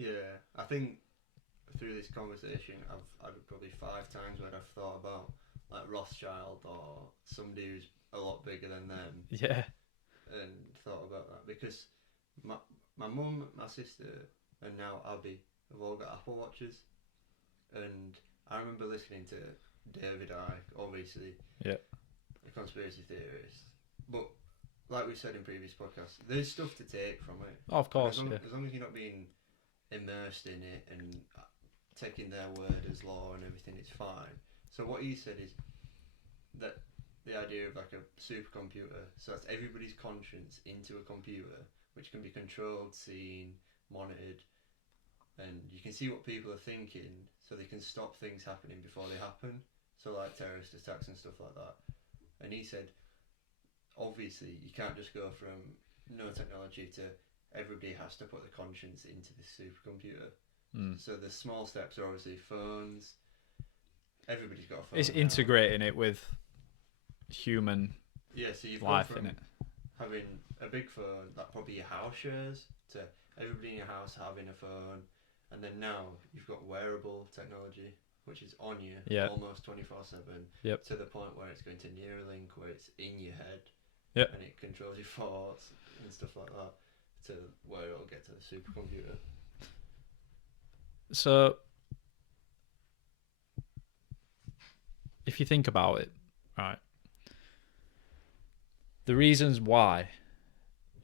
Yeah, I think through this conversation, I've had probably 5 times where I've thought about like Rothschild or somebody who's a lot bigger than them, Yeah. and thought about that because my my mum, my sister, and now Abby have all got Apple Watches, and I remember listening to David Icke, obviously Yeah. a conspiracy theorist, but like we said in previous podcasts, there's stuff to take from it, Oh, of and as course. long Yeah. as long as you're not being immersed in it and taking their word as law and everything, it's fine. So what he said is that the idea of like a supercomputer, so that's everybody's conscience into a computer, which can be controlled, seen, monitored, and you can see what people are thinking, so they can stop things happening before they happen. So like terrorist attacks and stuff like that. And he said, obviously, you can't just go from no technology to everybody has to put the conscience into this supercomputer. Mm. So the small steps are obviously phones. Everybody's got a phone It's now. integrating it with human Yeah, so you've gone life in from it. having a big phone that probably your house shares to everybody in your house having a phone, and then now you've got wearable technology which is on you Yeah. almost 24/7. Yep. To the point where it's going to Neuralink, where it's in your head. Yep. And it controls your thoughts and stuff like that, to where it'll get to the supercomputer. So, if you think about it, right, the reasons why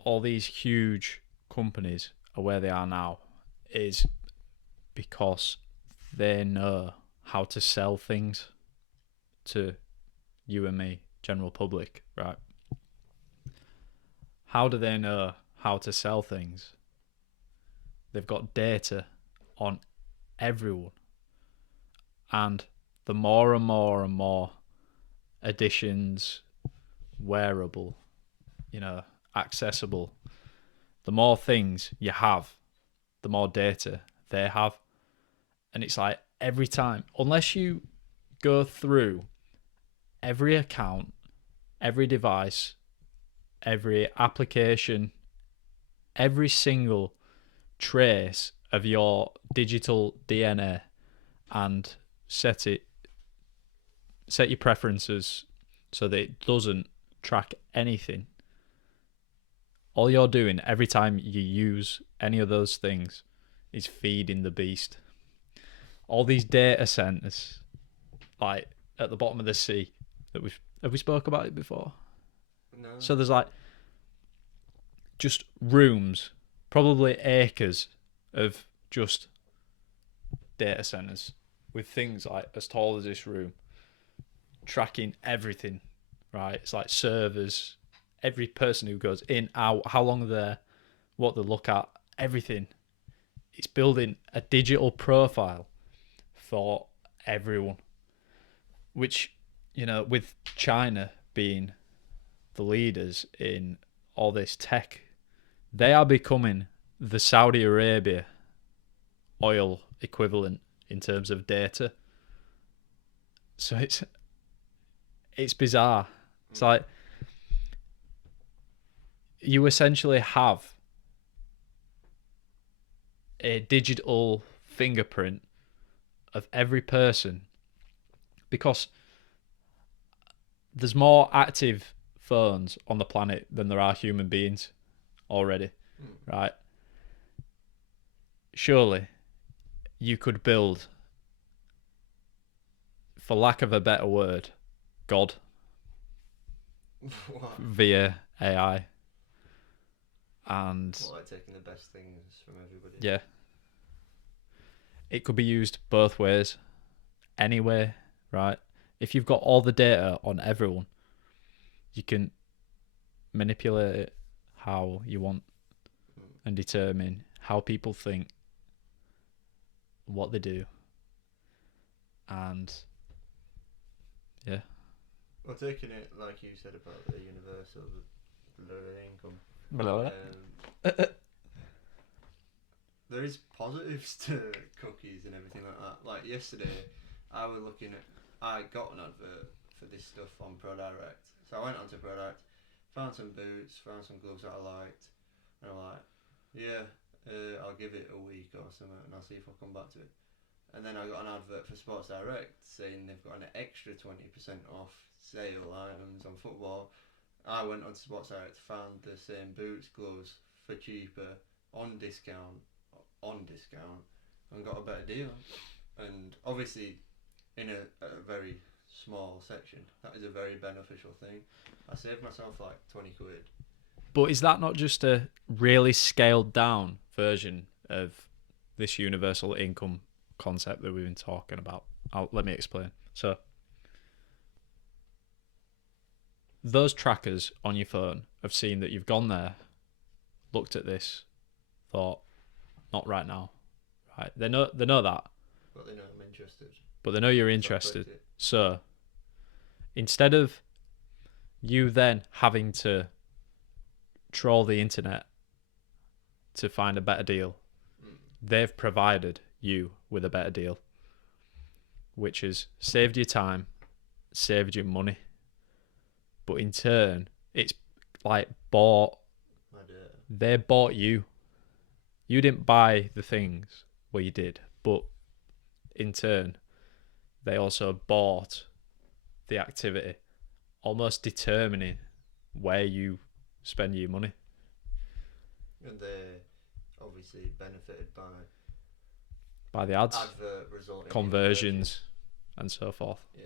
all these huge companies are where they are now is because they know how to sell things to you and me, general public, right? How do they know how to sell things? They've got data on everyone. And the more and more and more editions, wearable, accessible, the more things you have, the more data they have. And it's like every time, unless you go through every account, every device, every application, every single trace of your digital DNA and set your preferences so that it doesn't track anything. All you're doing every time you use any of those things is feeding the beast. All these data centers, like at the bottom of the sea, that we spoke about it before. No. So there's like just rooms, probably acres of just data centers with things like as tall as this room, tracking everything, right? It's like servers, every person who goes in, out, how long they're there, what they look at, everything. It's building a digital profile for everyone, which, with China being the leaders in all this tech, they are becoming the Saudi Arabia oil equivalent in terms of data. So it's bizarre. It's like you essentially have a digital fingerprint of every person because there's more active phones on the planet than there are human beings already, right? Surely you could build, for lack of a better word, God via AI. And like taking the best things from everybody. yeah, it could be used both ways, anyway, right? If you've got all the data on everyone, you can manipulate it how you want and determine how people think, what they do, and yeah. Well, taking it like you said about the universal income, there is positives to cookies and everything like that. Like yesterday, I got an advert for this stuff on ProDirect. So I went onto ProDirect, found some boots, found some gloves that I liked, and I'm like, yeah, I'll give it a week or something and I'll see if I come back to it. And then I got an advert for Sports Direct saying they've got an extra 20% off sale items on football. I went on Sports Direct, found the same boots, gloves for cheaper, on discount, and got a better deal. And obviously, in a very small section, that is a very beneficial thing. I saved myself like 20 quid. But is that not just a really scaled down version of this universal income concept that we've been talking about? Let me explain. So, those trackers on your phone have seen that you've gone there, looked at this, thought, not right now. Right? They know that. But they know I'm interested. But they know you're interested. So, instead of you then having to troll the internet to find a better deal, they've provided you with a better deal, which has saved you time, saved you money, but in turn, it's like they bought you. You didn't buy the things, well, you did, but in turn, they also bought the activity, almost determining where you spend your money. And they obviously benefited by the ads, advert resulting conversions, and so forth. Yeah.